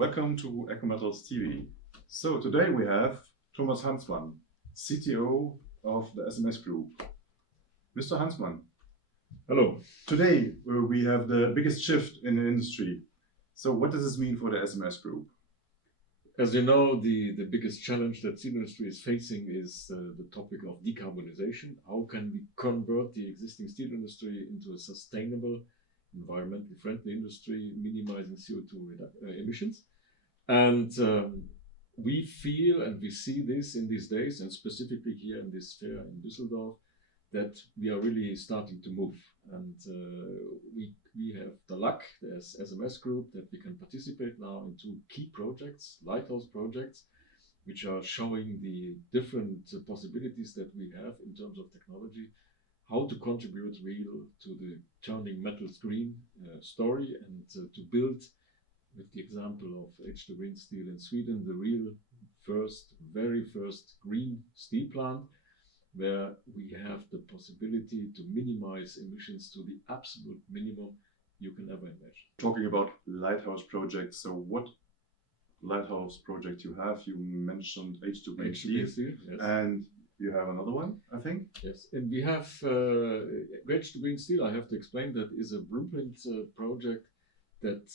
Welcome to ecoMetals TV. So today we have Thomas Hansmann, CTO of the SMS Group. Mr. Hansmann. Hello. Today we have the biggest shift in the industry. So what does this mean for the SMS Group? As you know, the biggest challenge that steel industry is facing is the topic of decarbonization. How can we convert the existing steel industry into a sustainable, environmentally friendly industry, minimizing CO2 emissions? And we feel and we see this in these days, and specifically here in this fair in Düsseldorf, that we are really starting to move. And we have the luck as SMS Group that we can participate now in two key projects, lighthouse projects, which are showing the different possibilities that we have in terms of technology, how to contribute real to the turning metals green story, and to build, with the example of H2 Green Steel in Sweden, the real very first green steel plant, where we have the possibility to minimize emissions to the absolute minimum you can ever imagine. Talking about lighthouse projects, so what lighthouse project you have? You mentioned H2 Green Steel, yes. And you have another one, I think? Yes, and we have H2 Green Steel. I have to explain that is a blueprint project that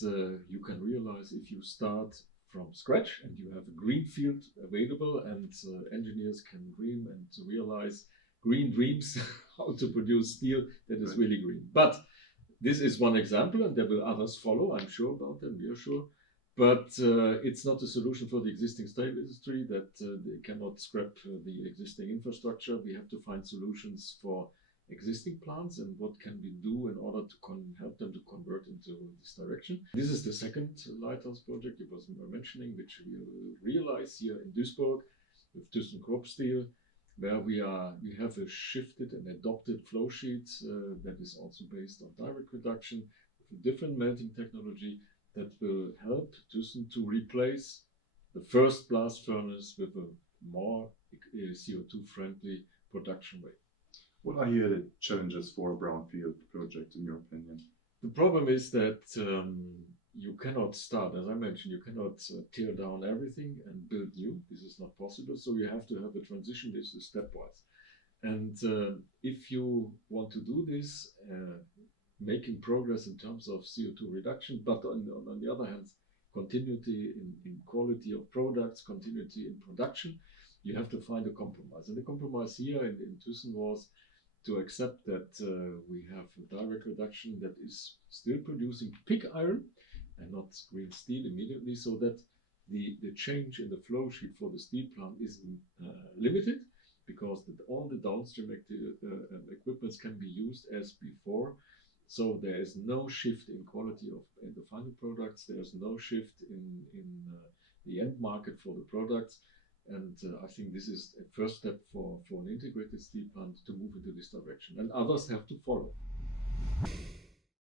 you can realize if you start from scratch and you have a green field available, and engineers can dream and realize green dreams how to produce steel that is really green. But this is one example, and there will others follow, I'm sure about them, we are sure. But it's not a solution for the existing steel industry that they cannot scrap the existing infrastructure. We have to find solutions for existing plants and what can we do in order to help them to convert into this direction. This is the second lighthouse project you were mentioning, which we will realize here in Duisburg with ThyssenKrupp Steel, where we have a shifted and adopted flow sheet that is also based on direct reduction with a different melting technology that will help Thyssen to replace the first blast furnace with a more CO2 friendly production way. What are here the challenges for a brownfield project, in your opinion? The problem is that you cannot start, as I mentioned, you cannot tear down everything and build new. This is not possible. So you have to have a transition. This is stepwise. And if you want to do this, making progress in terms of CO2 reduction, but on the other hand, continuity in quality of products, continuity in production, you have to find a compromise. And the compromise here in Thyssen was to accept that we have a direct reduction that is still producing pig iron and not green steel immediately, so that the change in the flow sheet for the steel plant is limited, because all the downstream equipments can be used as before. So there is no shift in quality of the final products, there is no shift in the end market for the products. And I think this is a first step for an integrated steel plant to move into this direction, and others have to follow.